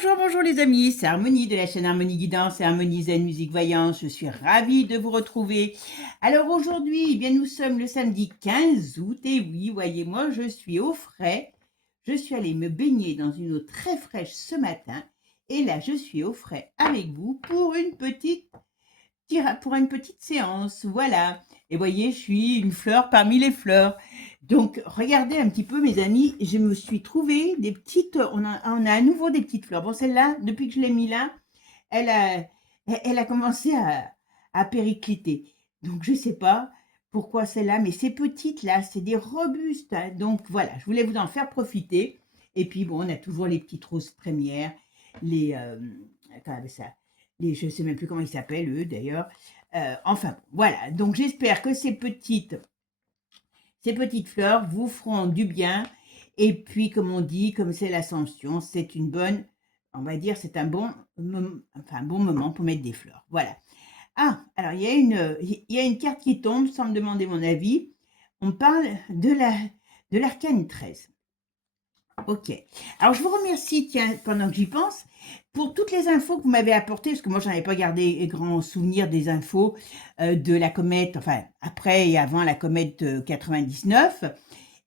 Bonjour, bonjour les amis, c'est Harmonie de la chaîne Harmonie Guidance et Harmonie Zen Musique Voyance. Je suis ravie de vous retrouver. Alors aujourd'hui, eh bien, nous sommes le samedi 15 août et oui, voyez-moi, je suis au frais. Je suis allée me baigner dans une eau très fraîche ce matin et là, je suis au frais avec vous pour une petite séance, voilà. Et voyez, je suis une fleur parmi les fleurs. Donc, regardez un petit peu, mes amis, je me suis trouvé des petites, on a à nouveau des petites fleurs. Bon, celle-là, depuis que je l'ai mis là, elle a, elle a commencé à péricliter. Donc, je ne sais pas pourquoi celle-là, mais ces petites-là, c'est des robustes, hein. Donc, voilà, je voulais vous en faire profiter. Et puis, bon, on a toujours les petites roses premières, les, ça, je ne sais même plus comment ils s'appellent, eux, d'ailleurs. Enfin, voilà. Donc, j'espère que ces petites fleurs vous feront du bien. Et puis, comme on dit, comme c'est l'Ascension, c'est une bonne, on va dire, c'est un bon moment pour mettre des fleurs. Voilà. Ah, alors il y a une carte qui tombe sans me demander mon avis. On parle de l'arcane 13. Ok. Alors, je vous remercie, tiens, pendant que j'y pense, pour toutes les infos que vous m'avez apportées, parce que moi, je n'avais pas gardé grand souvenir des infos de la comète, enfin, après et avant la comète 99.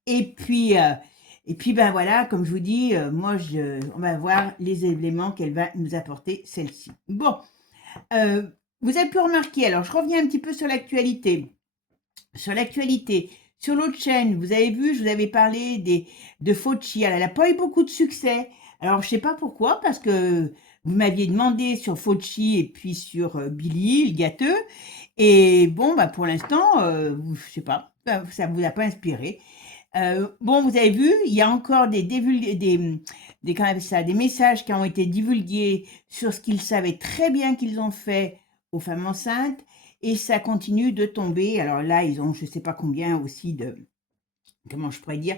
Et puis, euh, et puis, ben voilà, comme je vous dis, on va voir les éléments qu'elle va nous apporter, celle-ci. Bon, euh, vous avez pu remarquer, alors je reviens un petit peu sur l'actualité. Sur l'actualité, sur l'autre chaîne, vous avez vu, je vous avais parlé de Fauci. Elle n'a pas eu beaucoup de succès. Alors, je ne sais pas pourquoi, parce que vous m'aviez demandé sur Fauci et puis sur Billy, le gâteux. Et bon, bah, pour l'instant, je ne sais pas, ça ne vous a pas inspiré. Bon, vous avez vu, il y a encore des messages qui ont été divulgués sur ce qu'ils savaient très bien qu'ils ont fait aux femmes enceintes, et ça continue de tomber. Alors là, ils ont, je ne sais pas combien aussi comment je pourrais dire,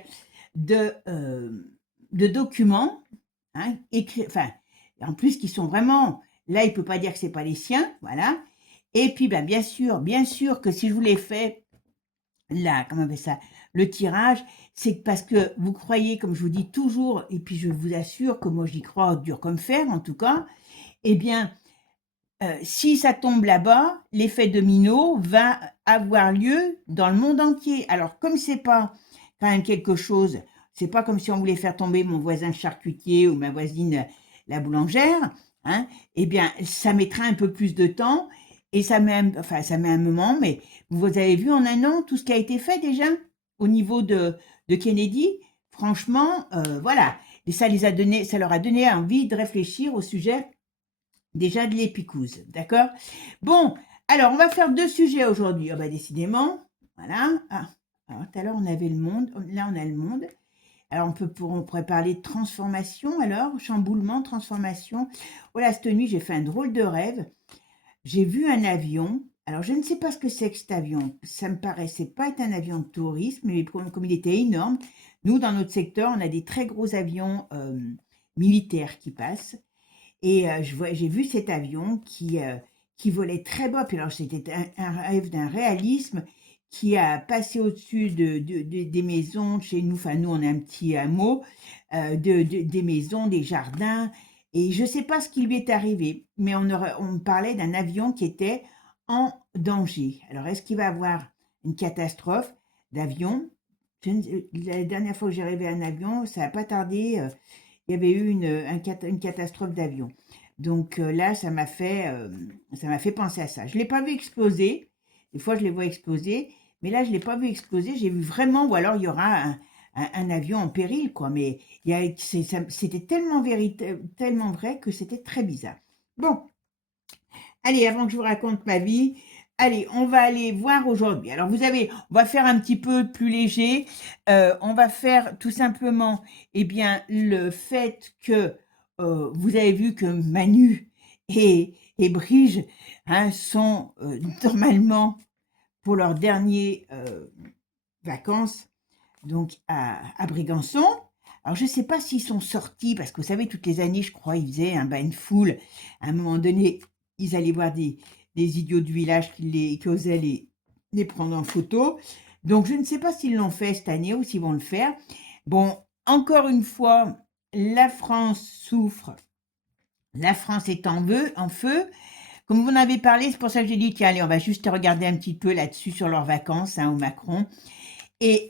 de, euh, de documents, hein, écrits, enfin, en plus qui sont vraiment, là, il ne peut pas dire que ce n'est pas les siens, voilà. Et puis, ben, bien sûr que si je vous l'ai fait, là, comment on appelle ça, le tirage, c'est parce que vous croyez, comme je vous dis toujours, et puis je vous assure que moi j'y crois dur comme fer en tout cas, eh bien, si ça tombe là-bas, l'effet domino va avoir lieu dans le monde entier. Alors, comme c'est pas quand même quelque chose, c'est pas comme si on voulait faire tomber mon voisin charcutier ou ma voisine la boulangère, hein, eh bien, ça mettra un peu plus de temps et ça met un moment, mais vous avez vu en un an tout ce qui a été fait déjà au niveau de Kennedy. Franchement, voilà. Et ça leur a donné envie de réfléchir au sujet déjà de l'épicouze, d'accord? Bon, alors on va faire deux sujets aujourd'hui. Ah bah décidément, voilà. Ah, alors tout à l'heure on avait le monde, là on a le monde. Alors on pourrait parler de transformation alors, chamboulement, transformation. Voilà, cette nuit j'ai fait un drôle de rêve. J'ai vu un avion. Alors je ne sais pas ce que c'est que cet avion. Ça me paraissait pas être un avion de tourisme, mais comme il était énorme, nous dans notre secteur on a des très gros avions militaires qui passent. Et j'ai vu cet avion qui volait très bas. Puis alors, c'était un rêve d'un réalisme qui a passé au-dessus des maisons de chez nous. Enfin, nous, on a un petit hameau, des maisons, des jardins. Et je ne sais pas ce qui lui est arrivé, mais on me parlait d'un avion qui était en danger. Alors, est-ce qu'il va avoir une catastrophe d'avion? La dernière fois que j'ai rêvé un avion, ça n'a pas tardé. Il y avait eu une catastrophe d'avion. Donc là, ça m'a fait penser à ça. Je ne l'ai pas vu exploser. Des fois, je les vois exploser. Mais là, je ne l'ai pas vu exploser. J'ai vu vraiment, ou alors il y aura un avion en péril, quoi. Mais c'était tellement vrai que c'était très bizarre. Bon, allez, avant que je vous raconte ma vie, allez, on va aller voir aujourd'hui. Alors, on va faire un petit peu plus léger. On va faire tout simplement, eh bien, le fait que vous avez vu que Manu et Brige, hein, sont normalement pour leurs dernières vacances, donc à Brégançon. Alors, je ne sais pas s'ils sont sortis, parce que vous savez, toutes les années, je crois, ils faisaient un bain de foule. À un moment donné, ils allaient voir des idiots du village qui osaient les prendre en photo. Donc, je ne sais pas s'ils l'ont fait cette année ou s'ils vont le faire. Bon, encore une fois, la France souffre La France est en feu. Comme vous en avez parlé, c'est pour ça que j'ai dit, tiens, allez, on va juste regarder un petit peu là-dessus sur leurs vacances, au Macron. Et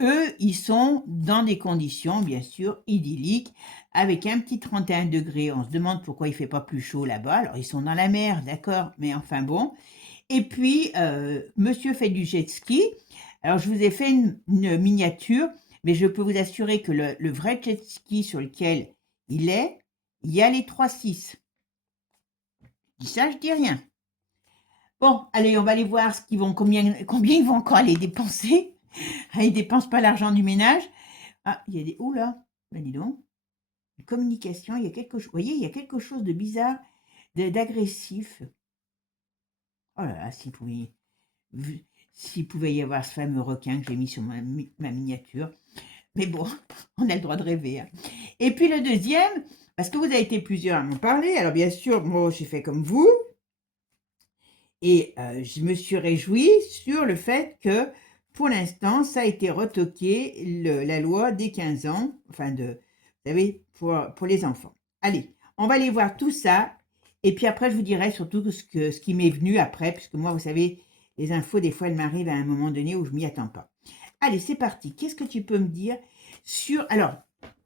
eux, ils sont dans des conditions, bien sûr, idylliques, avec un petit 31 degrés. On se demande pourquoi il fait pas plus chaud là-bas. Alors, ils sont dans la mer, d'accord, mais enfin bon. Et puis, monsieur fait du jet ski. Alors, je vous ai fait une miniature, mais je peux vous assurer que le vrai jet ski sur lequel il y a les 3,6. Je dis ça, je dis rien. Bon, allez, on va aller voir combien ils vont encore aller dépenser. Ah, ils dépensent pas l'argent du ménage. Ah, il y a des... Oula, ben dis donc. Communication, il y a quelque chose... Vous voyez, il y a quelque chose de bizarre, d'agressif. Oh là là, s'il pouvait y avoir ce fameux requin que j'ai mis sur ma miniature. Mais bon, on a le droit de rêver, hein. Et puis le deuxième, parce que vous avez été plusieurs à m'en parler, alors bien sûr, moi j'ai fait comme vous, et je me suis réjouie sur le fait que, pour l'instant, ça a été retoqué, la loi des 15 ans, enfin vous savez, pour les enfants. Allez, on va aller voir tout ça, et puis après, je vous dirai surtout ce qui m'est venu après, puisque moi, vous savez, les infos, des fois, elles m'arrivent à un moment donné où je m'y attends pas. Allez, c'est parti. Qu'est-ce que tu peux me dire sur... Alors,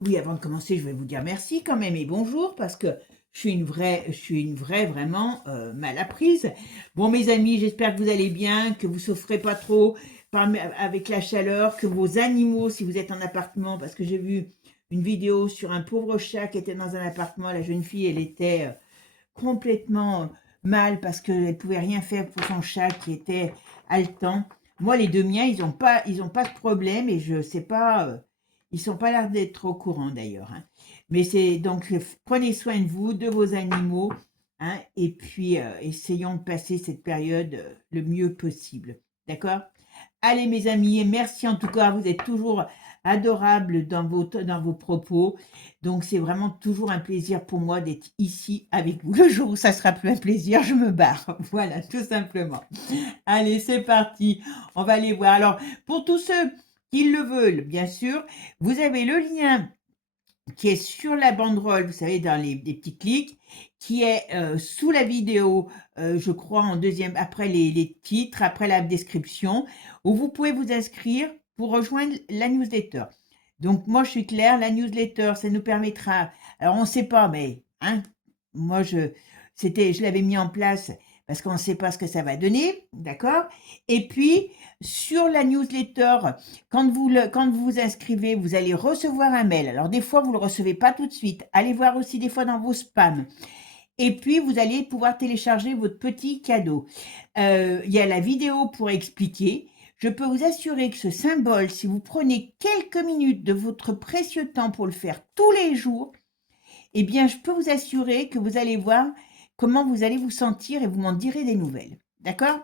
oui, avant de commencer, je vais vous dire merci quand même et bonjour, parce que je suis une vraie vraiment mal apprise. Bon, mes amis, j'espère que vous allez bien, que vous souffrez pas trop avec la chaleur, que vos animaux, si vous êtes en appartement, parce que j'ai vu une vidéo sur un pauvre chat qui était dans un appartement, la jeune fille, elle était complètement mal parce qu'elle ne pouvait rien faire pour son chat qui était haletant. Moi, les deux miens, ils ont pas de problème et je sais pas, ils sont pas l'air d'être au courant d'ailleurs, hein. Mais c'est donc, prenez soin de vous, de vos animaux, hein, et puis essayons de passer cette période le mieux possible. D'accord? Allez, mes amis, et merci en tout cas, vous êtes toujours adorables dans vos propos. Donc, c'est vraiment toujours un plaisir pour moi d'être ici avec vous. Le jour où ça sera plus un plaisir, je me barre. Voilà, tout simplement. Allez, c'est parti. On va aller voir. Alors, pour tous ceux qui le veulent, bien sûr, vous avez le lien qui est sur la banderole, vous savez, dans les petits clics, qui est sous la vidéo, je crois, en deuxième, après les titres, après la description, où vous pouvez vous inscrire pour rejoindre la newsletter. Donc, moi, je suis claire, la newsletter, ça nous permettra, alors on ne sait pas, mais, hein, moi, je l'avais mis en place parce qu'on ne sait pas ce que ça va donner, d'accord? Et puis, sur la newsletter, quand vous vous inscrivez, vous allez recevoir un mail. Alors, des fois, vous ne le recevez pas tout de suite. Allez voir aussi des fois dans vos spams. Et puis, vous allez pouvoir télécharger votre petit cadeau. Il y a la vidéo pour expliquer. Je peux vous assurer que ce symbole, si vous prenez quelques minutes de votre précieux temps pour le faire tous les jours, eh bien, je peux vous assurer que vous allez voir comment vous allez vous sentir et vous m'en direz des nouvelles. D'accord?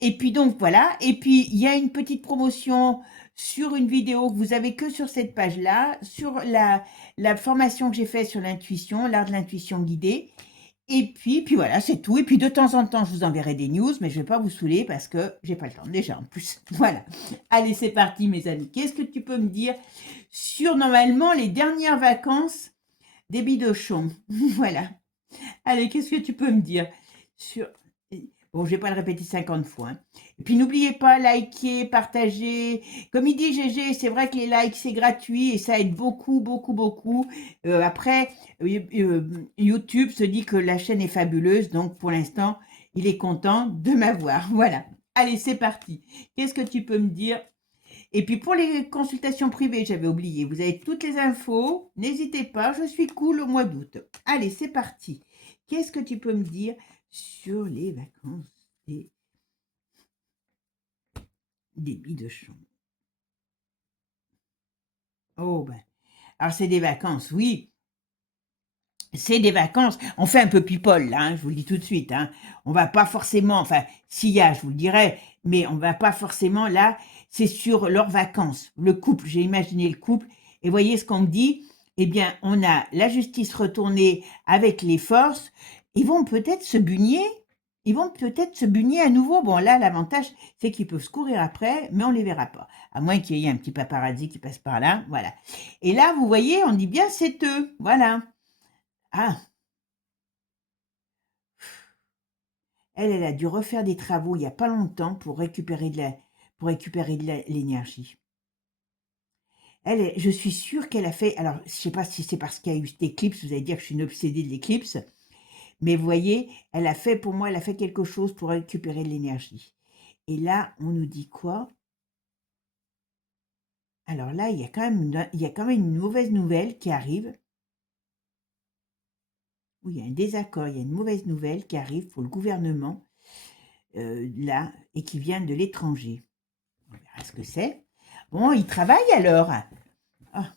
Et puis donc voilà, et puis il y a une petite promotion sur une vidéo que vous avez que sur cette page-là, sur la formation que j'ai faite sur l'intuition, l'art de l'intuition guidée. Et puis voilà, c'est tout. Et puis de temps en temps, je vous enverrai des news, mais je ne vais pas vous saouler parce que j'ai pas le temps déjà en plus. Voilà. Allez, c'est parti mes amis. Qu'est-ce que tu peux me dire sur normalement les dernières vacances des bidochons? Voilà. Allez, qu'est-ce que tu peux me dire sur... Bon, je vais pas le répéter 50 fois, hein. Et puis n'oubliez pas, liker, partager. Comme il dit GG, c'est vrai que les likes, c'est gratuit et ça aide beaucoup, beaucoup, beaucoup. Après, YouTube se dit que la chaîne est fabuleuse, donc pour l'instant, il est content de m'avoir. Voilà. Allez, c'est parti. Qu'est-ce que tu peux me dire? Et puis pour les consultations privées, j'avais oublié, vous avez toutes les infos. N'hésitez pas, je suis cool au mois d'août. Allez, c'est parti. Qu'est-ce que tu peux me dire sur les vacances des bidochons? Oh ben, alors c'est des vacances, oui. C'est des vacances. On fait un peu people, là, hein, je vous le dis tout de suite, hein. On va pas forcément, enfin, s'il y a, je vous le dirai, mais on va pas forcément, là, c'est sur leurs vacances. Le couple, j'ai imaginé le couple, et voyez ce qu'on me dit, eh bien, on a la justice retournée avec les forces, ils vont peut-être se bugner, à nouveau. Bon, là, l'avantage, c'est qu'ils peuvent se courir après, mais on les verra pas. À moins qu'il y ait un petit paparazzi qui passe par là, voilà. Et là, vous voyez, on dit bien, c'est eux, voilà. Ah, elle a dû refaire des travaux il n'y a pas longtemps pour récupérer de l'énergie. Je suis sûre qu'elle a fait, alors je sais pas si c'est parce qu'il y a eu cet éclipse, vous allez dire que je suis une obsédée de l'éclipse, mais vous voyez, pour moi, elle a fait quelque chose pour récupérer de l'énergie. Et là, on nous dit quoi? Alors là, il y a quand même une mauvaise nouvelle qui arrive. Oui, il y a un désaccord, il y a une mauvaise nouvelle qui arrive pour le gouvernement, là, et qui vient de l'étranger. On verra ce que c'est. Bon, il travaille alors. Ah,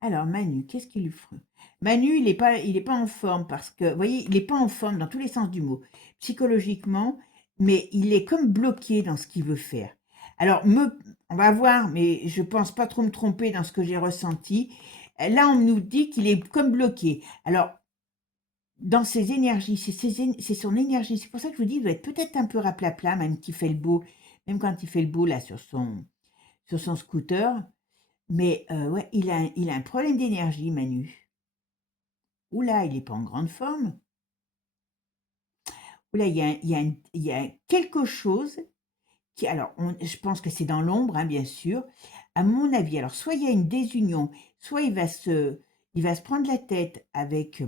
alors Manu, qu'est-ce qu'il lui faut? Manu, il est pas en forme parce que, vous voyez, il n'est pas en forme dans tous les sens du mot, psychologiquement, mais il est comme bloqué dans ce qu'il veut faire. Alors, on va voir, mais je pense pas trop me tromper dans ce que j'ai ressenti. Là, on nous dit qu'il est comme bloqué. Alors, dans ses énergies, c'est son énergie. C'est pour ça que je vous dis, il doit être peut-être un peu raplapla, même qu'il fait le beau, même quand il fait le beau là sur son scooter. Mais ouais, il a un problème d'énergie, Manu. Oula, il n'est pas en grande forme. Oula, il y a quelque chose qui, alors, je pense que c'est dans l'ombre, hein, bien sûr. À mon avis, alors, soit il y a une désunion, soit il va se prendre la tête avec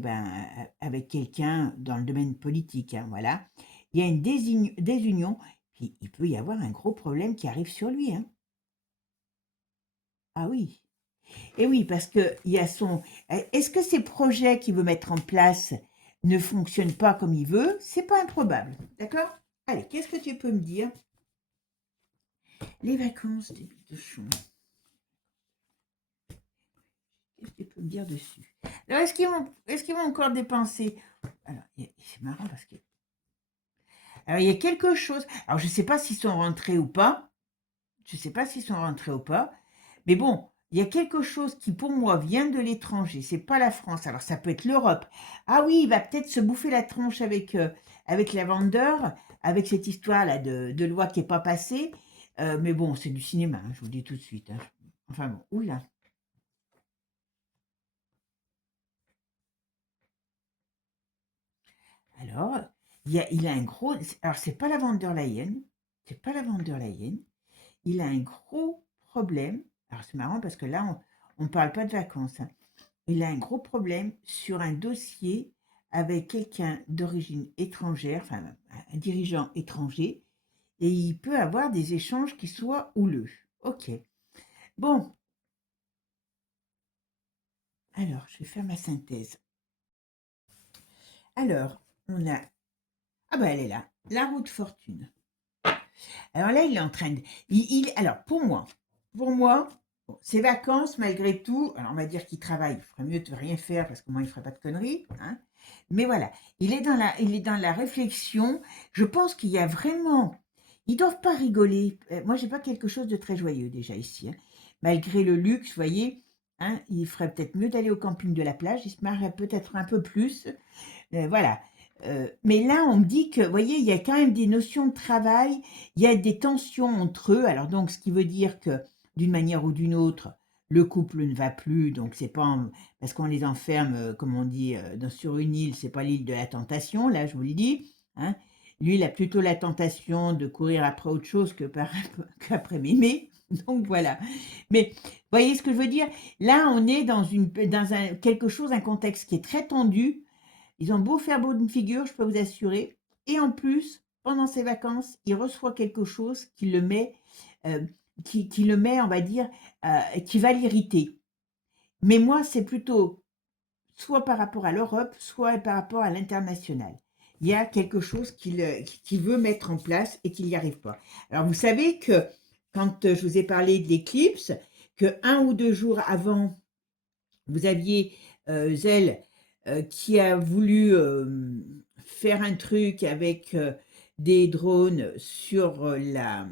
quelqu'un dans le domaine politique, hein, voilà. Il y a une désunion, puis il peut y avoir un gros problème qui arrive sur lui, hein. Ah oui. Et oui, parce que il y a est-ce que ces projets qu'il veut mettre en place ne fonctionnent pas comme il veut? C'est pas improbable, d'accord? Allez, qu'est-ce que tu peux me dire? Les vacances de chou. Qu'est-ce que tu peux me dire dessus? Alors, est-ce qu'ils vont encore dépenser? Alors, c'est marrant parce que. Alors, il y a quelque chose. Alors, je ne sais pas s'ils sont rentrés ou pas. Je ne sais pas s'ils sont rentrés ou pas. Mais bon, il y a quelque chose qui, pour moi, vient de l'étranger. C'est pas la France. Alors, ça peut être l'Europe. Ah oui, il va peut-être se bouffer la tronche avec la vendeur, avec cette histoire-là de loi qui n'est pas passée. Mais bon, c'est du cinéma, hein, je vous le dis tout de suite, hein. Enfin bon, oula. Alors, il a un gros. Alors, c'est pas la von der Leyen. C'est pas la von der Leyen. Il a un gros problème. Alors, c'est marrant parce que là, on ne parle pas de vacances, hein. Il a un gros problème sur un dossier avec quelqu'un d'origine étrangère, enfin, un dirigeant étranger, et il peut avoir des échanges qui soient houleux. Ok. Bon, alors, je vais faire ma synthèse. Alors, on a. Ah ben, elle est là. La roue de fortune. Alors là, il est en train de. Alors, pour moi, bon, ses vacances, malgré tout, alors on va dire qu'il travaille, il ferait mieux de rien faire parce que moi, il ne ferait pas de conneries, hein. Mais voilà, il est dans la réflexion. Je pense qu'il y a vraiment. Ils ne doivent pas rigoler. Moi, j'ai pas quelque chose de très joyeux déjà ici, hein. Malgré le luxe, vous voyez, hein, il ferait peut-être mieux d'aller au camping de la plage. Il se marrerait peut-être un peu plus. Voilà. Mais là, on me dit que, vous voyez, il y a quand même des notions de travail, il y a des tensions entre eux. Alors donc, ce qui veut dire que d'une manière ou d'une autre, le couple ne va plus. Donc c'est pas parce qu'on les enferme, comme on dit, sur une île, c'est pas l'île de la tentation. Là, je vous le dis, hein. Lui, il a plutôt la tentation de courir après autre chose qu'après mémé. Donc voilà. Mais vous voyez ce que je veux dire? Là, on est dans quelque chose, un contexte qui est très tendu. Ils ont beau faire bonne figure, je peux vous assurer. Et en plus, pendant ses vacances, il reçoit quelque chose euh, qui le met, on va dire, qui va l'irriter. Mais moi, c'est plutôt soit par rapport à l'Europe, soit par rapport à l'international. Il y a quelque chose qu'il veut mettre en place et qu'il n'y arrive pas. Alors, vous savez que quand je vous ai parlé de l'éclipse, que 1 ou 2 jours avant, vous aviez Zell qui a voulu faire un truc avec des drones sur la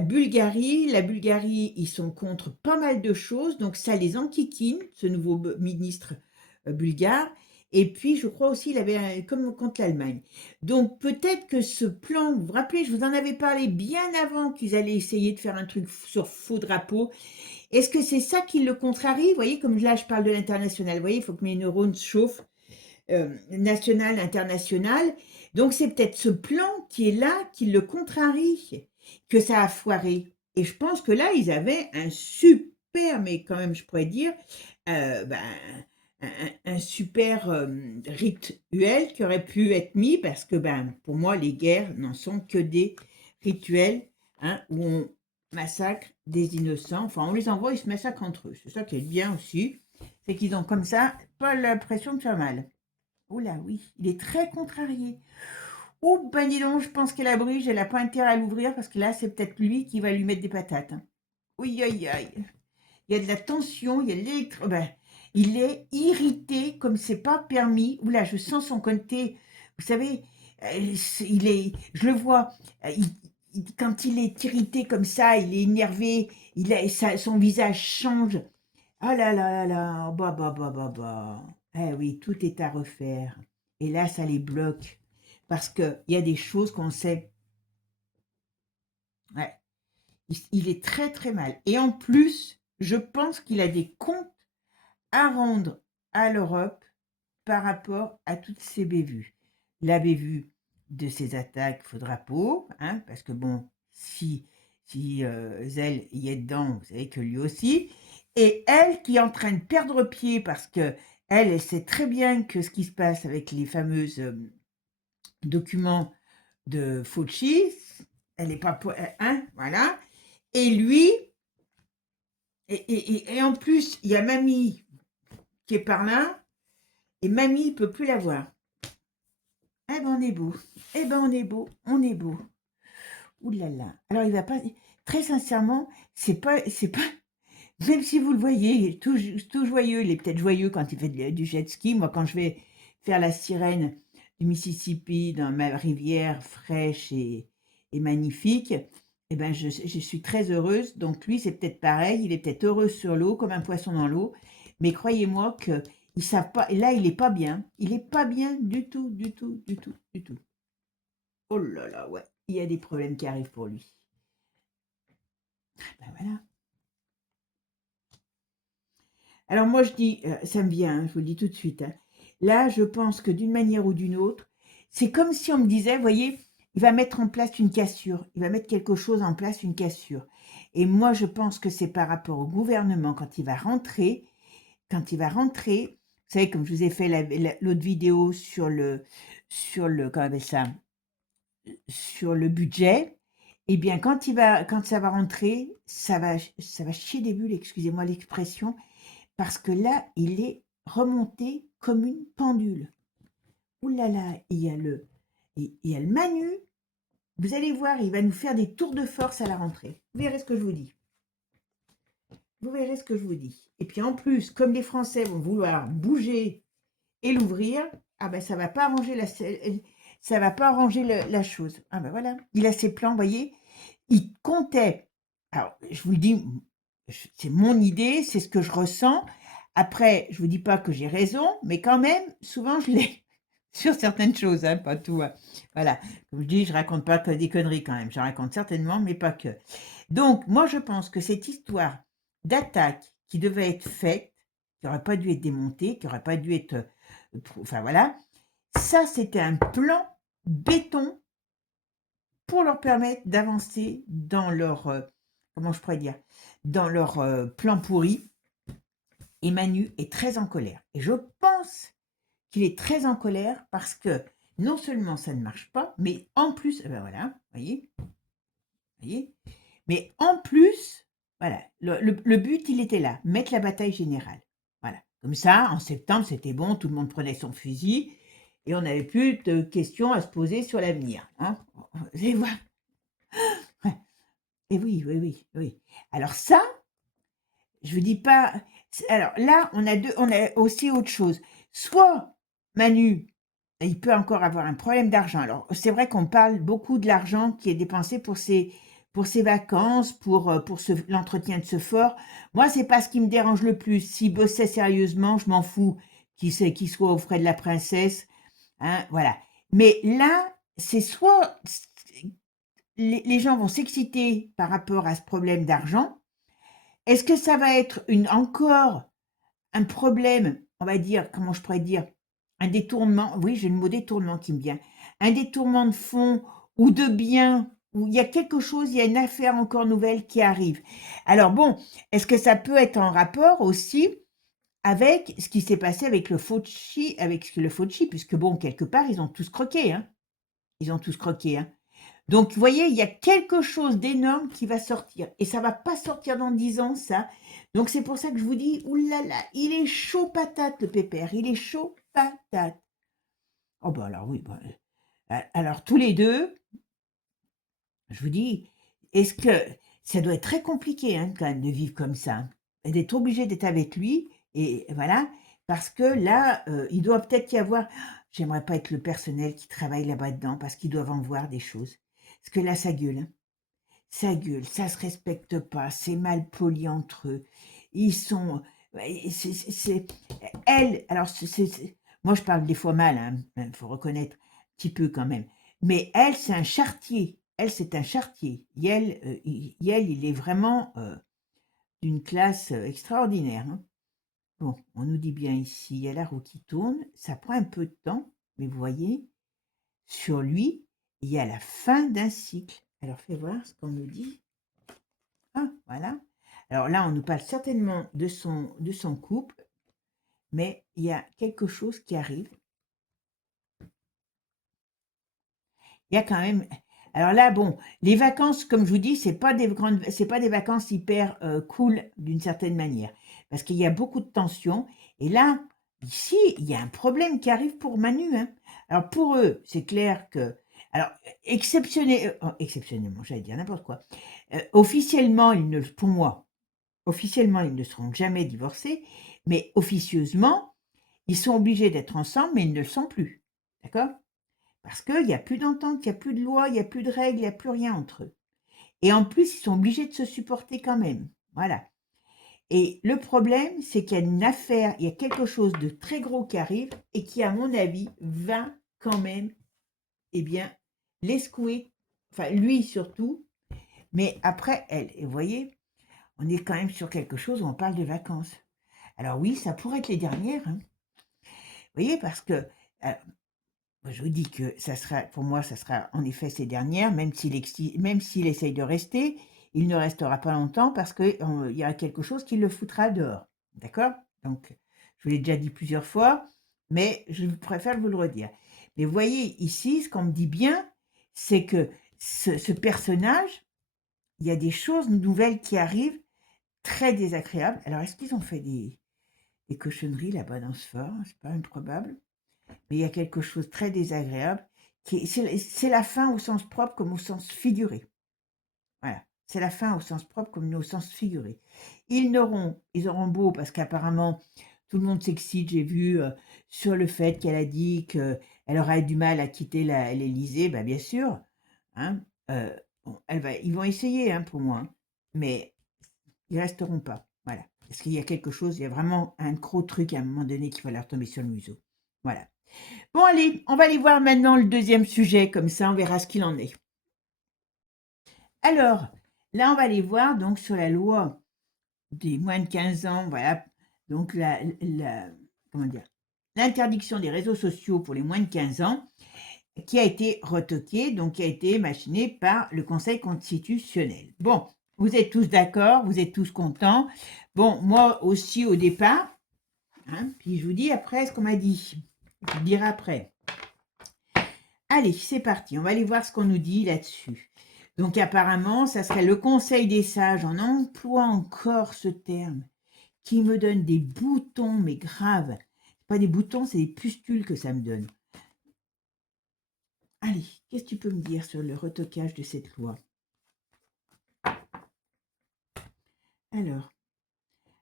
Bulgarie. La Bulgarie, ils sont contre pas mal de choses, donc ça les enquiquine, ce nouveau ministre bulgare. Et puis, je crois aussi, il avait comme contre l'Allemagne. Donc, peut-être que ce plan, vous vous rappelez, je vous en avais parlé bien avant qu'ils allaient essayer de faire un truc sur faux drapeau. Est-ce que c'est ça qui le contrarie? Vous voyez, comme là, je parle de l'international. Vous voyez, il faut que mes neurones se chauffent. National, international. Donc, c'est peut-être ce plan qui est là qui le contrarie, que ça a foiré. Et je pense que là, ils avaient un super, mais quand même, je pourrais dire, ben, un super rituel qui aurait pu être mis parce que, ben, pour moi, les guerres n'en sont que des rituels hein, où on massacre des innocents. Enfin, on les envoie, ils se massacrent entre eux. C'est ça qui est bien aussi. C'est qu'ils ont comme ça pas l'impression de faire mal. Oh là oui, il est très contrarié. Oh ben dis donc, je pense qu'elle a brige, elle n'a pas intérêt à l'ouvrir parce que là, c'est peut-être lui qui va lui mettre des patates. Hein. Oui, aïe, aïe. Il y a de la tension, il y a de l'électro... Ben, il est irrité comme c'est pas permis. Oula, je sens son côté. Vous savez, il est... Je le vois. Quand il est irrité comme ça, il est énervé, son visage change. Ah là là là là, bah bah bah bah bah. Eh oui, tout est à refaire. Et là, ça les bloque. Parce qu'il y a des choses qu'on sait. Ouais, il est très très mal. Et en plus, je pense qu'il a des comptes à rendre à l'Europe par rapport à toutes ces bévues. La bévue de ces attaques faux drapeau, hein, parce que bon, si Zell y est dedans, vous savez que lui aussi, et elle qui est en train de perdre pied parce que elle sait très bien que ce qui se passe avec les fameux documents de Fauci, elle n'est pas, hein, voilà, et lui, et en plus, il y a Mamie qui est par là, et Mamie ne peut plus la voir. Eh ben on est beau, eh ben on est beau, on est beau. Ouh là là. Alors il va pas, très sincèrement, c'est pas, même si vous le voyez, tout joyeux, il est peut-être joyeux quand il fait du jet ski. Moi, quand je vais faire la sirène du Mississippi dans ma rivière fraîche et magnifique, eh ben je suis très heureuse. Donc lui, c'est peut-être pareil, il est peut-être heureux sur l'eau, comme un poisson dans l'eau. Mais croyez-moi que ils savent pas. Et là, il est pas bien. Il est pas bien du tout, du tout, du tout, du tout. Oh là là, ouais. Il y a des problèmes qui arrivent pour lui. Ben voilà. Alors moi je dis, ça me vient, hein, je vous le dis tout de suite. Hein. Là, je pense que d'une manière ou d'une autre, c'est comme si on me disait, voyez, il va mettre en place une cassure, il va mettre quelque chose en place, une cassure. Et moi, je pense que c'est par rapport au gouvernement quand il va rentrer, vous savez, comme je vous ai fait l'autre vidéo comment on appelle ça, sur le budget, eh bien, quand ça va rentrer, ça va chier des bulles, excusez-moi l'expression, parce que là, il est remonté comme une pendule. Ouh là là, il y a le Manu. Vous allez voir, il va nous faire des tours de force à la rentrée. Vous verrez ce que je vous dis. Vous verrez ce que je vous dis. Et puis en plus, comme les Français vont vouloir bouger et l'ouvrir, ah ben ça va pas arranger la chose. Ah ben voilà, il a ses plans, vous voyez. Il comptait. Alors, je vous le dis, c'est mon idée, c'est ce que je ressens. Après, je vous dis pas que j'ai raison, mais quand même, souvent je l'ai sur certaines choses, hein, pas tout. Hein. Voilà, comme je dis, je raconte pas que des conneries quand même. Je raconte certainement, mais pas que. Donc, moi, je pense que cette histoire d'attaque qui devait être faite, qui n'aurait pas dû être démontée, qui n'aurait pas dû être, enfin voilà, ça, c'était un plan béton pour leur permettre d'avancer dans leur, comment je pourrais dire, dans leur plan pourri. Et Manu est très en colère. Et je pense qu'il est très en colère parce que non seulement ça ne marche pas, mais en plus, ben voilà, voyez, mais en plus, voilà, le but, il était là, mettre la bataille générale. Voilà. Comme ça, en septembre, c'était bon, tout le monde prenait son fusil et on n'avait plus de questions à se poser sur l'avenir. Hein. Vous allez voir. Et oui, oui, oui, oui. Alors ça, je vous dis pas. Alors là, on a aussi autre chose. Soit Manu, il peut encore avoir un problème d'argent. Alors c'est vrai qu'on parle beaucoup de l'argent qui est dépensé pour ses vacances, pour l'entretien de ce fort. Moi, c'est pas ce qui me dérange le plus. S'il bossait sérieusement, je m'en fous qui soit auprès de la princesse, hein, voilà. Mais là, c'est soit les gens vont s'exciter par rapport à ce problème d'argent. Est-ce que ça va être encore un problème, on va dire, comment je pourrais dire, un détournement, oui, j'ai le mot détournement qui me vient, un détournement de fonds ou de biens, où il y a quelque chose, il y a une affaire encore nouvelle qui arrive. Alors bon, est-ce que ça peut être en rapport aussi avec ce qui s'est passé avec le Fauci, puisque bon, quelque part, ils ont tous croqué, hein. Ils ont tous croqué, hein. Donc, vous voyez, il y a quelque chose d'énorme qui va sortir. Et ça va pas sortir dans 10 ans, ça. Donc, c'est pour ça que je vous dis, oulala, il est chaud patate, le pépère. Il est chaud patate. Oh, bah alors oui. Bah, alors, tous les deux, je vous dis, est-ce que ça doit être très compliqué, hein, quand même, de vivre comme ça, et d'être obligé d'être avec lui, et voilà, parce que là, il doit peut-être y avoir, j'aimerais pas être le personnel qui travaille là-bas dedans, parce qu'ils doivent en voir des choses. Parce que là, ça gueule, hein. Ça gueule, ça se respecte pas, c'est mal poli entre eux. Ils sont, ouais, elle, alors moi je parle des fois mal, hein, faut reconnaître un petit peu quand même. Mais elle, c'est un charretier. Elle, c'est un charretier. Yel, il est vraiment d'une classe extraordinaire, hein. Bon, on nous dit bien ici, il y a la roue qui tourne, ça prend un peu de temps, mais vous voyez, sur lui, il y a la fin d'un cycle. Alors, fais voir ce qu'on nous dit. Ah, voilà. Alors là, on nous parle certainement de son couple, mais il y a quelque chose qui arrive. Il y a quand même. Alors là, bon, les vacances, comme je vous dis, c'est pas des vacances hyper cool d'une certaine manière, parce qu'il y a beaucoup de tensions. Et là, ici, il y a un problème qui arrive pour Manu, hein. Alors pour eux, c'est clair que, alors exceptionnellement, j'allais dire n'importe quoi. Officiellement, pour moi, officiellement, ils ne seront jamais divorcés, mais officieusement, ils sont obligés d'être ensemble, mais ils ne le sont plus. D'accord? Parce qu'il n'y a plus d'entente, il n'y a plus de loi, il n'y a plus de règles, il n'y a plus rien entre eux. Et en plus, ils sont obligés de se supporter quand même. Voilà. Et le problème, c'est qu'il y a une affaire, il y a quelque chose de très gros qui arrive et qui, à mon avis, va quand même, eh bien, les secouer. Enfin, lui surtout, mais après elle. Et vous voyez, on est quand même sur quelque chose où on parle de vacances. Alors oui, ça pourrait être les dernières, hein. Vous voyez, parce que moi, je vous dis que ça sera, pour moi, ça sera en effet ces dernières, même s'il essaye de rester, il ne restera pas longtemps parce qu'il y a quelque chose qui le foutra dehors. D'accord? Donc, je vous l'ai déjà dit plusieurs fois, mais je préfère vous le redire. Mais vous voyez ici, ce qu'on me dit bien, c'est que ce personnage, il y a des choses nouvelles qui arrivent très désagréables. Alors, est-ce qu'ils ont fait des cochonneries là-bas dans ce fort? C'est pas improbable. Mais il y a quelque chose de très désagréable. C'est la fin au sens propre comme au sens figuré. Voilà. C'est la fin au sens propre comme au sens figuré. Ils auront beau, parce qu'apparemment, tout le monde s'excite, j'ai vu, sur le fait qu'elle a dit qu'elle aurait du mal à quitter l'Élysée, bah, bien sûr, hein, bon, ils vont essayer, hein, pour moi, hein, mais ils resteront pas. Voilà. Parce qu'il y a quelque chose, il y a vraiment un gros truc à un moment donné qui va leur tomber sur le museau. Voilà. Bon, allez, on va aller voir maintenant le deuxième sujet, comme ça on verra ce qu'il en est. Alors, là, on va aller voir donc sur la loi des moins de 15 ans, voilà, donc comment dire, l'interdiction des réseaux sociaux pour les moins de 15 ans, qui a été retoquée, donc qui a été machinée par le Conseil constitutionnel. Bon, vous êtes tous d'accord, vous êtes tous contents. Bon, moi aussi au départ, hein, puis je vous dis après ce qu'on m'a dit. Je vous dirai après. Allez, c'est parti, on va aller voir ce qu'on nous dit là-dessus. Donc apparemment, ça serait le Conseil des sages, on emploie encore ce terme, qui me donne des boutons, mais graves. Pas des boutons, c'est des pustules que ça me donne. Allez, qu'est-ce que tu peux me dire sur le retoquage de cette loi?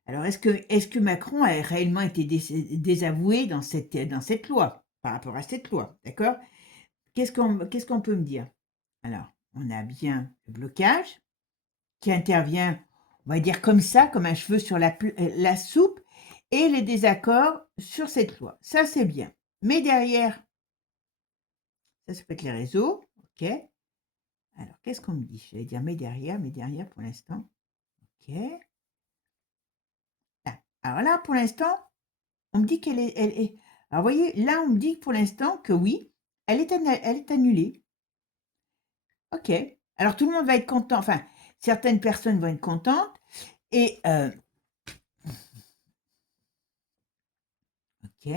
Alors est-ce que Macron a réellement été désavoué dans cette loi, par rapport à cette loi, d'accord? Qu'est-ce qu'on peut me dire? Alors, on a bien le blocage qui intervient, on va dire comme ça, comme un cheveu sur la soupe, et les désaccords sur cette loi. Ça, c'est bien. Mais derrière, ça peut être les réseaux. OK. Alors, qu'est-ce qu'on me dit? J'allais dire mais derrière pour l'instant. OK. Ah, alors là, pour l'instant, on me dit qu'elle est. Alors, vous voyez, là, on me dit pour l'instant que oui, elle est annulée. OK. Alors, tout le monde va être content. Enfin, certaines personnes vont être contentes. Et, OK.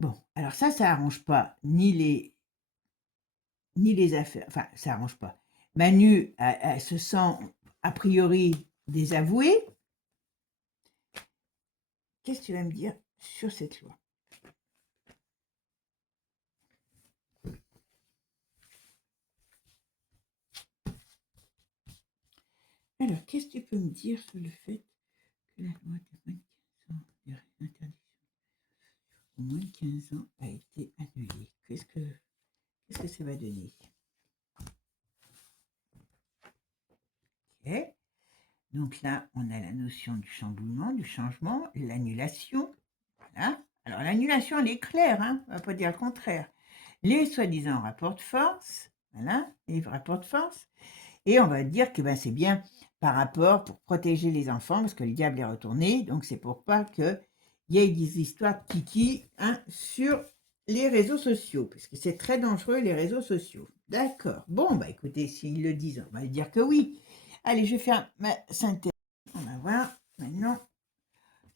Bon, alors ça arrange pas ni les affaires. Enfin, ça arrange pas. Manu, elle se sent a priori désavouée. Qu'est-ce que tu vas me dire sur cette loi? Alors, qu'est-ce que tu peux me dire sur le fait que la loi au moins de 15 ans a été annulée? Qu'est-ce que ça va donner? Ok. Donc là, on a la notion du chamboulement, du changement, l'annulation. Voilà. Alors l'annulation, elle est claire, hein, on ne va pas dire le contraire. Les soi-disant rapports de force, voilà, les rapports de force. Et on va dire que ben, c'est bien par rapport pour protéger les enfants, parce que le diable est retourné, donc c'est pour pas qu'il y ait des histoires de kiki hein, sur les réseaux sociaux, parce que c'est très dangereux les réseaux sociaux. D'accord. Bon, bah écoutez, s'ils le disent, on va dire que oui. Allez, je vais faire ma synthèse. On va voir. Maintenant,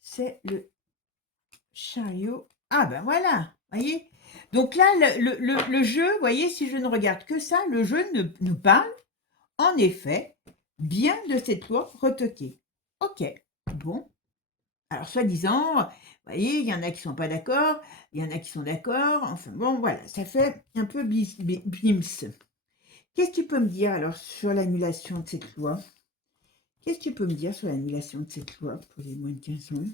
c'est le chariot. Ah ben voilà, voyez. Donc là, le jeu, voyez, si je ne regarde que ça, le jeu nous parle en effet bien de cette loi retoquée. Ok, bon. Alors, soi-disant, vous voyez, il y en a qui ne sont pas d'accord, il y en a qui sont d'accord. Enfin, bon, voilà, ça fait un peu bims. Qu'est-ce que tu peux me dire alors sur l'annulation de cette loi? Qu'est-ce que tu peux me dire sur l'annulation de cette loi pour les moins de 15 ans?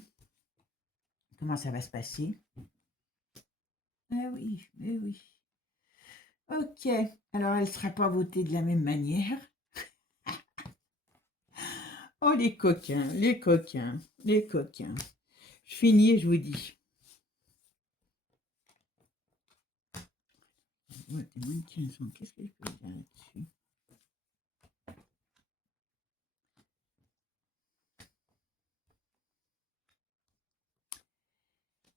Comment ça va se passer? Ah oui, mais oui. Ok, alors elle ne sera pas votée de la même manière. Oh, les coquins, les coquins, les coquins. Je finis et je vous dis. Ouais, moins de 15 ans, qu'est-ce que je peux dire là-dessus?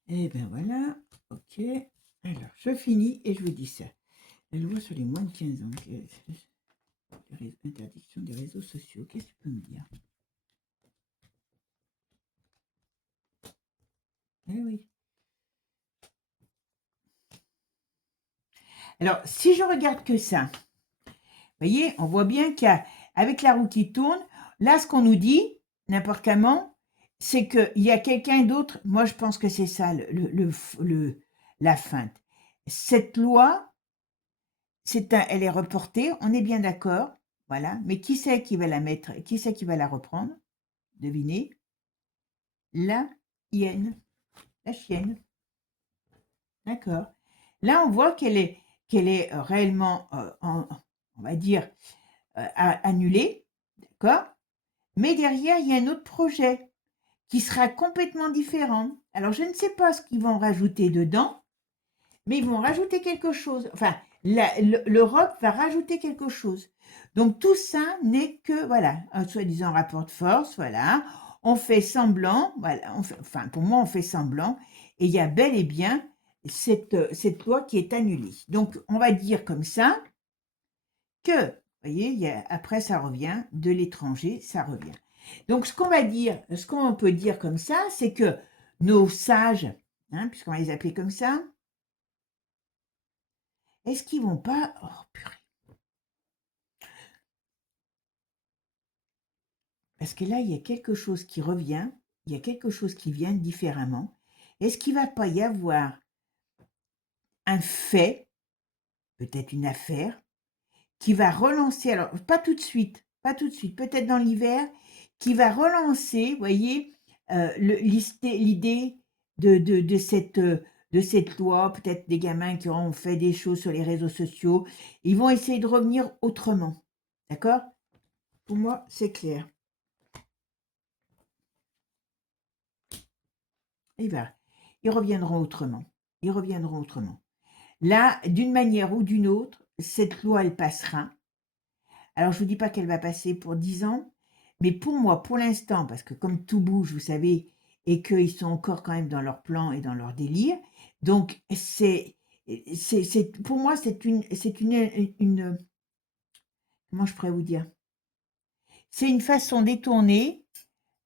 Eh ben voilà, ok. Alors, je finis et je vous dis ça. La loi sur les moins de 15 ans, interdiction des réseaux sociaux, qu'est-ce que tu peux me dire? Eh oui. Alors, si je regarde que ça, vous voyez, on voit bien qu'avec la roue qui tourne, là, ce qu'on nous dit, n'importe comment, c'est qu'il y a quelqu'un d'autre. Moi, je pense que c'est ça, la feinte. Cette loi, elle est reportée, on est bien d'accord, voilà. Mais qui c'est qui va la mettre, qui c'est qui va la reprendre? Devinez? La hyène, la chienne. D'accord. Là, on voit qu'elle est réellement, on va dire, annulée, d'accord? Mais derrière, il y a un autre projet qui sera complètement différent. Alors, je ne sais pas ce qu'ils vont rajouter dedans, mais ils vont rajouter quelque chose. Enfin, l'Europe va rajouter quelque chose. Donc, tout ça n'est que, voilà, un soi-disant rapport de force, voilà. On fait semblant, voilà, enfin, pour moi, on fait semblant, et il y a bel et bien cette loi qui est annulée. Donc, on va dire comme ça que, vous voyez, après, ça revient, de l'étranger, ça revient. Donc, ce qu'on peut dire comme ça, c'est que nos sages, hein, puisqu'on va les appeler comme ça, est-ce qu'ils vont pas... Oh, purée. Parce que là, il y a quelque chose qui revient, il y a quelque chose qui vient différemment. Est-ce qu'il ne va pas y avoir un fait, peut-être une affaire, qui va relancer, alors pas tout de suite, pas tout de suite, peut-être dans l'hiver, qui va relancer, vous voyez, l'idée de cette loi, peut-être des gamins qui auront fait des choses sur les réseaux sociaux, ils vont essayer de revenir autrement, d'accord? Pour moi, c'est clair. Et voilà. Ils reviendront autrement. Ils reviendront autrement. Là, d'une manière ou d'une autre, cette loi, elle passera. Alors, je ne vous dis pas qu'elle va passer pour 10 ans, mais pour moi, pour l'instant, parce que comme tout bouge, vous savez, et qu'ils sont encore quand même dans leur plan et dans leur délire, donc pour moi, comment je pourrais vous dire? C'est une façon détournée,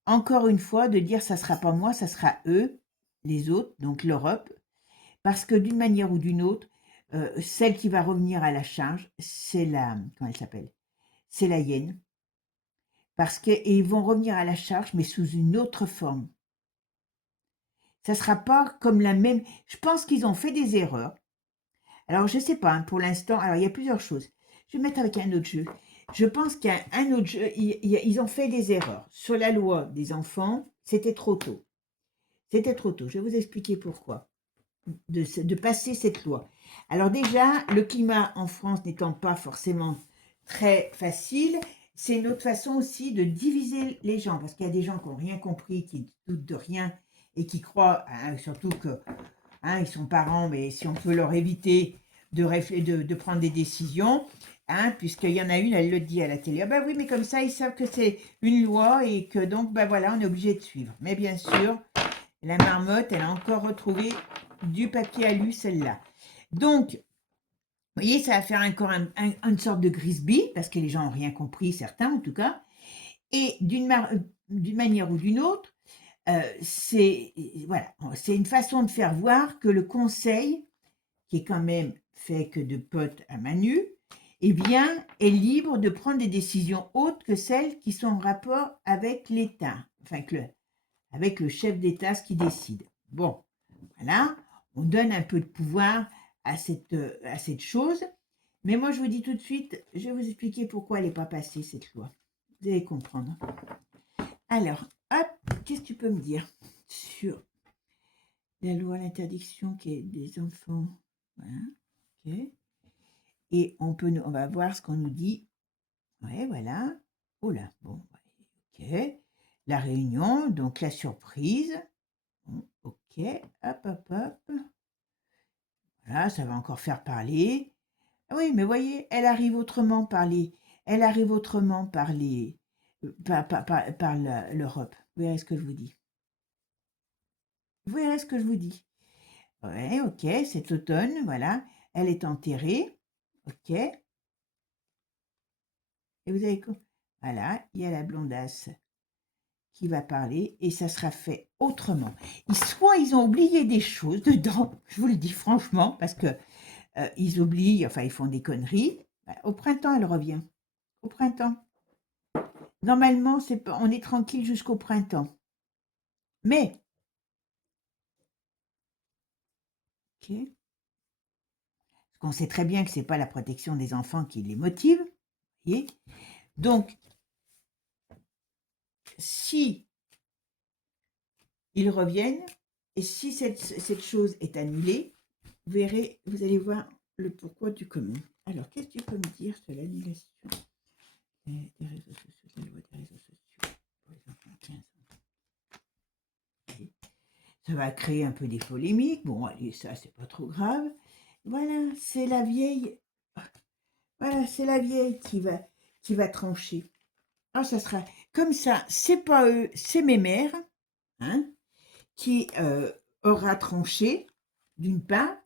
encore une fois, de dire ça sera pas moi, ça sera eux, les autres, donc l'Europe, parce que d'une manière ou d'une autre, celle qui va revenir à la charge, c'est comment elle s'appelle? C'est la hyène. Parce qu'ils vont revenir à la charge, mais sous une autre forme. Ça ne sera pas comme la même. Je pense qu'ils ont fait des erreurs. Alors, je ne sais pas, hein, pour l'instant. Alors, il y a plusieurs choses. Je vais mettre avec un autre jeu. Je pense qu'il y a un autre jeu. Ils ont fait des erreurs. Sur la loi des enfants, c'était trop tôt. C'était trop tôt. Je vais vous expliquer pourquoi. De passer cette loi. Alors déjà, le climat en France n'étant pas forcément très facile, c'est une autre façon aussi de diviser les gens, parce qu'il y a des gens qui n'ont rien compris, qui doutent de rien et qui croient, hein, surtout que ils sont parents, mais si on peut leur éviter de prendre des décisions, puisqu'il y en a une, elle le dit à la télé, ah ben oui, mais comme ça, ils savent que c'est une loi et que donc, ben voilà, on est obligé de suivre. Mais bien sûr, la marmotte, elle a encore retrouvé du papier alu, celle-là. Donc, vous voyez, ça va faire encore une sorte de grisby, parce que les gens n'ont rien compris, certains en tout cas. Et d'une manière ou d'une autre, c'est voilà, c'est une façon de faire voir que le conseil, qui est quand même fait que de potes à Manu, eh bien, est libre de prendre des décisions autres que celles qui sont en rapport avec l'État, enfin, avec le chef d'État, ce qui décide. Bon, voilà, on donne un peu de pouvoir à cette chose. Mais moi, je vous dis tout de suite, je vais vous expliquer pourquoi elle n'est pas passée, cette loi. Vous allez comprendre. Alors, hop, qu'est-ce que tu peux me dire sur la loi, l'interdiction qui est des enfants? Voilà, ok. Et on va voir ce qu'on nous dit. Ouais, voilà. Oh là, bon, ok. La réunion, donc la surprise. Bon, ok, hop, hop, hop. Voilà, ça va encore faire parler. Ah oui, mais voyez, elle arrive autrement par elle arrive autrement par l'Europe. Vous verrez ce que je vous dis. Vous verrez ce que je vous dis. Ouais, ok, cet automne, voilà, elle est enterrée. Ok. Et vous avez quoi? Voilà, il y a la blondasse qui va parler et ça sera fait autrement. Soit ils ont oublié des choses dedans, je vous le dis franchement, parce que ils oublient, enfin ils font des conneries. Au printemps, elle revient. Au printemps. Normalement, on est tranquille jusqu'au printemps. Mais, ok, parce qu'on sait très bien que ce n'est pas la protection des enfants qui les motive. Voyez. Donc, si ils reviennent, et si cette chose est annulée, vous verrez, vous allez voir le pourquoi du comment. Alors, qu'est-ce que tu peux me dire sur l'annulation des réseaux sociaux, la loi des réseaux sociaux pour les enfants 15 ans? Okay. Ça va créer un peu des polémiques. Bon, allez, ça, c'est pas trop grave. Voilà, c'est la vieille. Voilà, c'est la vieille qui va trancher. Ah, ça sera comme ça. C'est pas eux, c'est mes mères, hein, qui aura tranché, d'une part.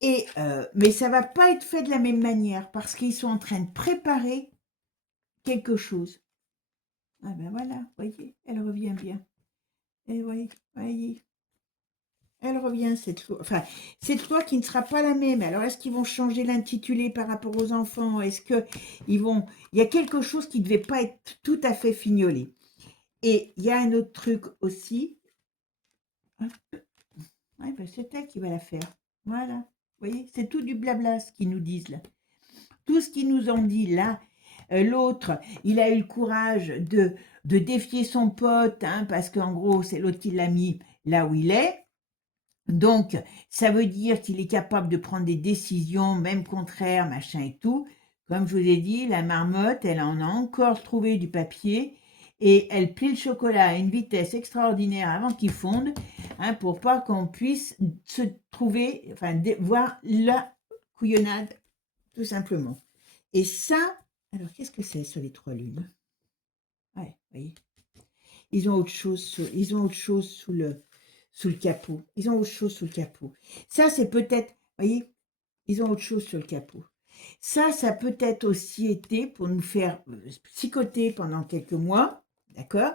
Et mais ça va pas être fait de la même manière parce qu'ils sont en train de préparer quelque chose. Ah ben voilà, voyez, elle revient bien. Et voyez, elle revient cette loi. Enfin, cette loi qui ne sera pas la même. Alors, est-ce qu'ils vont changer l'intitulé par rapport aux enfants? Est-ce que ils vont... Il y a quelque chose qui ne devait pas être tout à fait fignolé. Et il y a un autre truc aussi. Ouais, ben c'est elle qui va la faire. Voilà. Vous voyez, c'est tout du blabla ce qu'ils nous disent là. Tout ce qu'ils nous ont dit là. L'autre, il a eu le courage de défier son pote, parce qu'en gros, c'est l'autre qui l'a mis là où il est. Donc, ça veut dire qu'il est capable de prendre des décisions, même contraires, machin et tout, Comme je vous ai dit, la marmotte, elle en a encore trouvé du papier et elle plie le chocolat à une vitesse extraordinaire avant qu'il fonde, hein, pour pas qu'on puisse se trouver, enfin, voir la couillonnade, tout simplement. Et ça, alors qu'est-ce que c'est sur les 3 lunes? Ouais, vous voyez, ils ont autre chose, ils ont autre chose sous le capot. Ils ont autre chose sous le capot. Ça, c'est peut-être, vous voyez, ils ont autre chose sur le capot. Ça peut être aussi été pour nous faire psychoter pendant quelques mois, d'accord?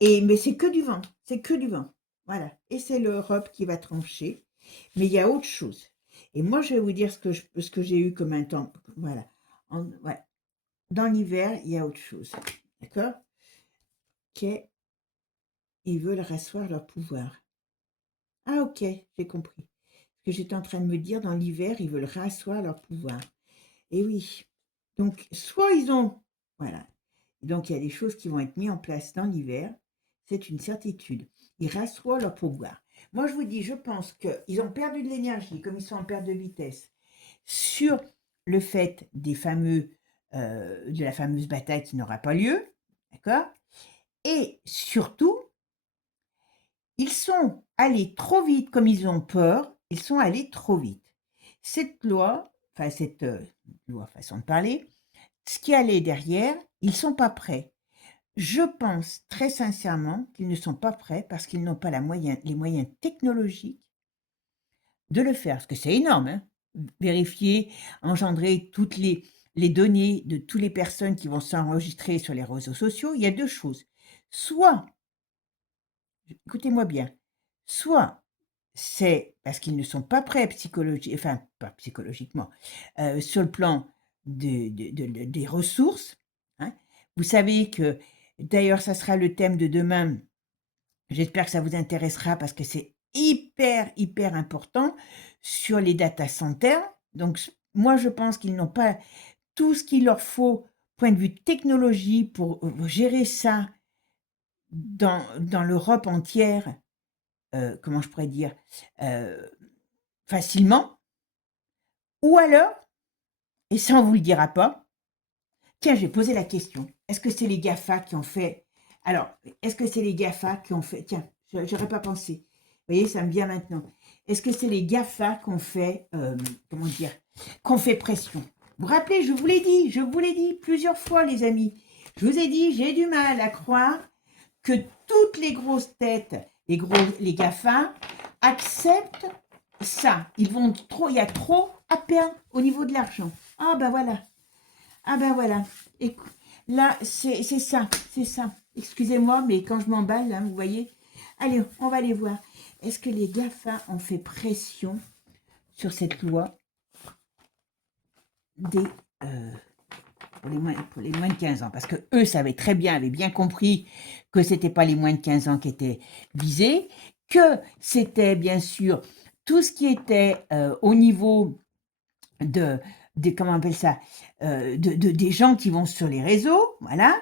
Mais c'est que du vent, c'est que du vent. Voilà. Et c'est l'Europe qui va trancher. Mais il y a autre chose. Et moi, je vais vous dire ce que j'ai eu comme un temps. Voilà. Ouais. Dans l'hiver, il y a autre chose. D'accord? Qu'ils veulent rasseoir leur pouvoir. Ah, ok, j'ai compris. Ce que j'étais en train de me dire, dans l'hiver, ils veulent rasseoir leur pouvoir. Et oui. Donc, soit ils ont. Voilà. Donc, il y a des choses qui vont être mises en place dans l'hiver. C'est une certitude. Ils rassoient leur pouvoir. Moi, je vous dis, je pense qu'ils ont perdu de l'énergie, comme ils sont en perte de vitesse, sur le fait de la fameuse bataille qui n'aura pas lieu. D'accord? Et surtout, ils sont allés trop vite, comme ils ont peur, ils sont allés trop vite. Cette loi, enfin cette loi, façon de parler, ce qui allait derrière, ils ne sont pas prêts. Je pense très sincèrement qu'ils ne sont pas prêts parce qu'ils n'ont pas les moyens technologiques de le faire. Parce que c'est énorme, hein. Vérifier, engendrer toutes les données de toutes les personnes qui vont s'enregistrer sur les réseaux sociaux. Il y a 2 choses. Soit, écoutez-moi bien, soit c'est parce qu'ils ne sont pas prêts enfin, pas psychologiquement, sur le plan des ressources, hein. Vous savez que, d'ailleurs, ça sera le thème de demain. J'espère que ça vous intéressera parce que c'est hyper, hyper important sur les data centers. Donc, moi, je pense qu'ils n'ont pas tout ce qu'il leur faut, point de vue technologie, pour gérer ça dans l'Europe entière, comment je pourrais dire, facilement. Ou alors, et ça on vous le dira pas, tiens, je vais poser la question. Est-ce que c'est les GAFA qui ont fait... Alors, est-ce que c'est les GAFA qui ont fait... Tiens, j'aurais pas pensé. Vous voyez, ça me vient maintenant. Est-ce que c'est les GAFA qui ont fait... comment dire, qu'on fait pression? Vous vous rappelez, je vous l'ai dit plusieurs fois, les amis. Je vous ai dit, j'ai du mal à croire que toutes les grosses têtes, les GAFA, acceptent ça. Il y a trop à perdre au niveau de l'argent. Ah ben voilà. Ah ben voilà. Et là, c'est ça, c'est ça. Excusez-moi, mais quand je m'emballe, hein, vous voyez. Allez, on va aller voir. Est-ce que les GAFA ont fait pression sur cette loi des pour les moins de 15 ans? Parce que eux avaient bien compris que c'était pas les moins de 15 ans qui étaient visés, que c'était bien sûr tout ce qui était au niveau comment on appelle ça, des gens qui vont sur les réseaux, voilà,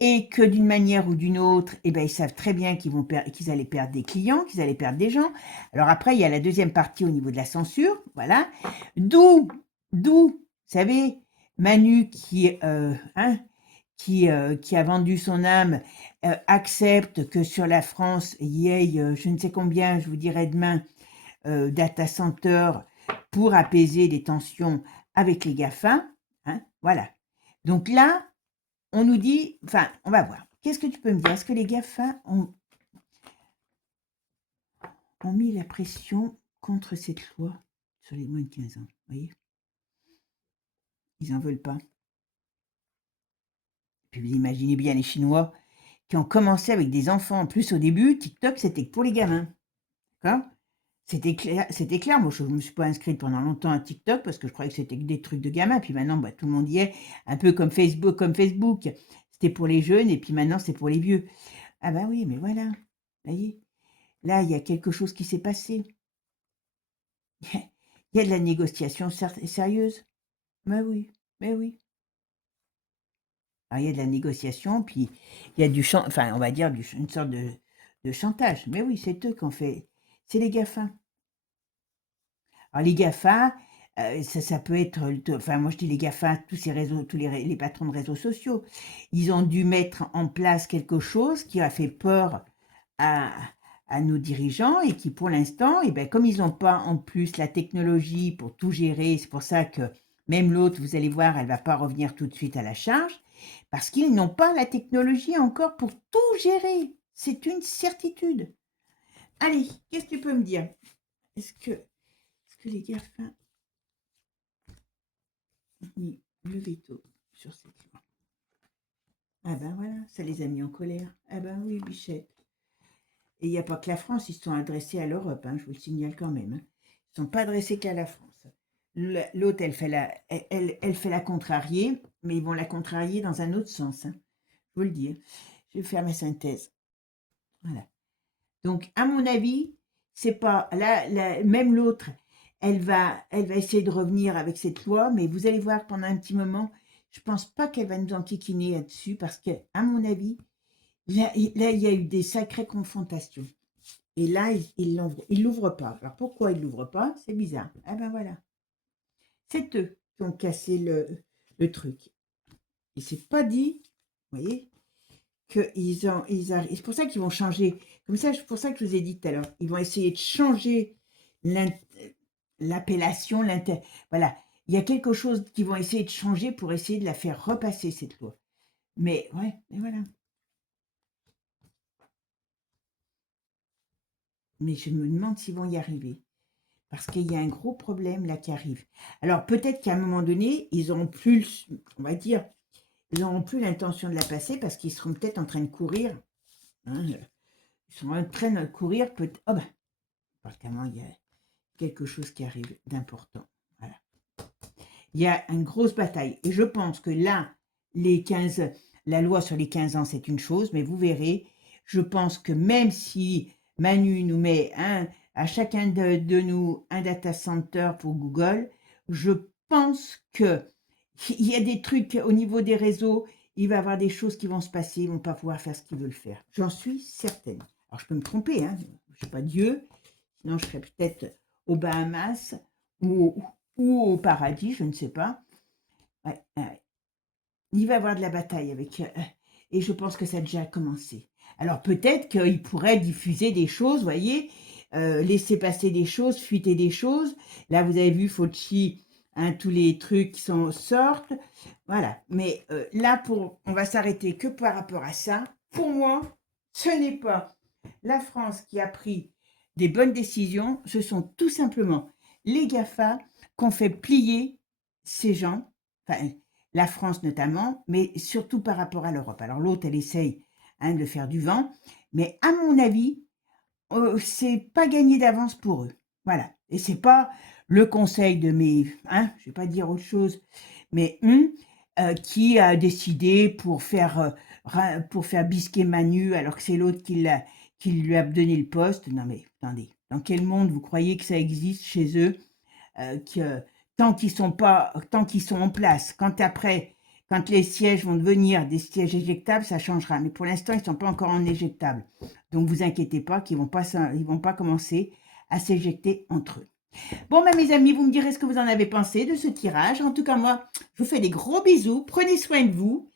et que d'une manière ou d'une autre, eh ben, ils savent très bien qu'ils allaient perdre des clients, qu'ils allaient perdre des gens. Alors après, il y a la deuxième partie au niveau de la censure, voilà, vous savez, Manu qui a vendu son âme, accepte que sur la France, il y ait je ne sais combien, je vous dirai demain, data centers pour apaiser les tensions avec les GAFA, hein, voilà. Donc là, on nous dit, enfin, on va voir. Qu'est-ce que tu peux me dire? Est-ce que les GAFA ont mis la pression contre cette loi sur les moins de 15 ans? Vous voyez? Ils n'en veulent pas. Puis vous imaginez bien les Chinois qui ont commencé avec des enfants. En plus, au début, TikTok, c'était pour les gamins. D'accord? C'était clair. Moi, je ne me suis pas inscrite pendant longtemps à TikTok parce que je croyais que c'était que des trucs de gamins. Puis maintenant, bah, tout le monde y est, un peu comme Facebook. C'était pour les jeunes et puis maintenant, c'est pour les vieux. Ah ben oui, mais voilà. Vous voyez? Là, il y a quelque chose qui s'est passé. Il y a de la négociation sérieuse. Mais oui, mais oui. Alors, il y a de la négociation, puis il y a enfin, on va dire une sorte de chantage. Mais oui, c'est eux qui ont fait. C'est les GAFA. Alors les GAFA, Ça peut être, enfin moi je dis les GAFA, tous ces réseaux, tous les patrons de réseaux sociaux, ils ont dû mettre en place quelque chose qui a fait peur à nos dirigeants et qui pour l'instant, et ben, comme ils n'ont pas en plus la technologie pour tout gérer, c'est pour ça que même l'autre, vous allez voir, elle va pas revenir tout de suite à la charge, parce qu'ils n'ont pas la technologie encore pour tout gérer. C'est une certitude. Allez, qu'est-ce que tu peux me dire? Est-ce que les GAFA ont mis le veto sur cette loi? Ah ben voilà, ça les a mis en colère. Ah ben oui, Bichette. Et il n'y a pas que la France, ils se sont adressés à l'Europe, hein, je vous le signale quand même, hein. Ils ne sont pas adressés qu'à la France. L'autre, elle fait la contrariée, mais ils vont la contrarier dans un autre sens, hein. Je vous le dis, hein. Je vais faire ma synthèse. Voilà. Donc, à mon avis, c'est pas même l'autre, elle va essayer de revenir avec cette loi, mais vous allez voir pendant un petit moment, je pense pas qu'elle va nous enquiquiner là-dessus, parce que, à mon avis, là, il y a eu des sacrées confrontations. Et là, il l'ouvre pas. Alors pourquoi il l'ouvre pas? C'est bizarre. Ah ben voilà. C'est eux qui ont cassé le truc. Et c'est pas dit, vous voyez, c'est pour ça qu'ils vont changer. Comme ça, c'est pour ça que je vous ai dit tout à l'heure. Ils vont essayer de changer l'appellation, voilà. Il y a quelque chose qu'ils vont essayer de changer pour essayer de la faire repasser, cette loi. Mais ouais, mais voilà. Mais je me demande s'ils vont y arriver. Parce qu'il y a un gros problème là qui arrive. Alors peut-être qu'à un moment donné, ils n'auront plus, on va dire, ils n'auront plus l'intention de la passer parce qu'ils seront peut-être en train de courir, hein, ils sont en train de courir, peut-être, oh ben, apparemment, il y a quelque chose qui arrive d'important. Voilà. Il y a une grosse bataille. Et je pense que là, la loi sur les 15 ans, c'est une chose, mais vous verrez, je pense que même si Manu nous met à chacun de nous un data center pour Google, je pense qu'il y a des trucs au niveau des réseaux, il va y avoir des choses qui vont se passer, ils ne vont pas pouvoir faire ce qu'ils veulent faire. J'en suis certaine. Alors je peux me tromper, hein, je ne suis pas Dieu, sinon je serais peut-être aux Bahamas ou au paradis, je ne sais pas. Ouais, ouais. Il va y avoir de la bataille avec... et je pense que ça a déjà commencé. Alors peut-être qu'il pourrait diffuser des choses, voyez, laisser passer des choses, fuiter des choses. Là, vous avez vu Fauci, hein, tous les trucs qui sortent. Voilà. Mais là, on va s'arrêter que par rapport à ça. Pour moi, ce n'est pas la France qui a pris des bonnes décisions, ce sont tout simplement les GAFA qui ont fait plier ces gens, enfin la France notamment, mais surtout par rapport à l'Europe. Alors l'autre, elle essaye, hein, de faire du vent, mais à mon avis, c'est pas gagné d'avance pour eux. Voilà. Et c'est pas le conseil de mes, hein, je vais pas dire autre chose, mais qui a décidé pour faire bisquer Manu alors que c'est l'autre qui lui a donné le poste. Non mais attendez, dans quel monde vous croyez que ça existe chez eux, que tant qu'ils sont en place, quand les sièges vont devenir des sièges éjectables, ça changera. Mais pour l'instant, ils ne sont pas encore en éjectable. Donc vous inquiétez pas qu'ils vont pas commencer à s'éjecter entre eux. Bon, ben, mes amis, vous me direz ce que vous en avez pensé de ce tirage. En tout cas, moi, je vous fais des gros bisous. Prenez soin de vous.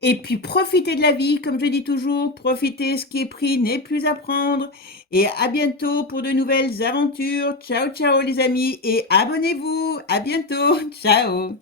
Et puis, profitez de la vie, comme je dis toujours. Profitez, ce qui est pris n'est plus à prendre. Et à bientôt pour de nouvelles aventures. Ciao, ciao, les amis. Et abonnez-vous. À bientôt. Ciao.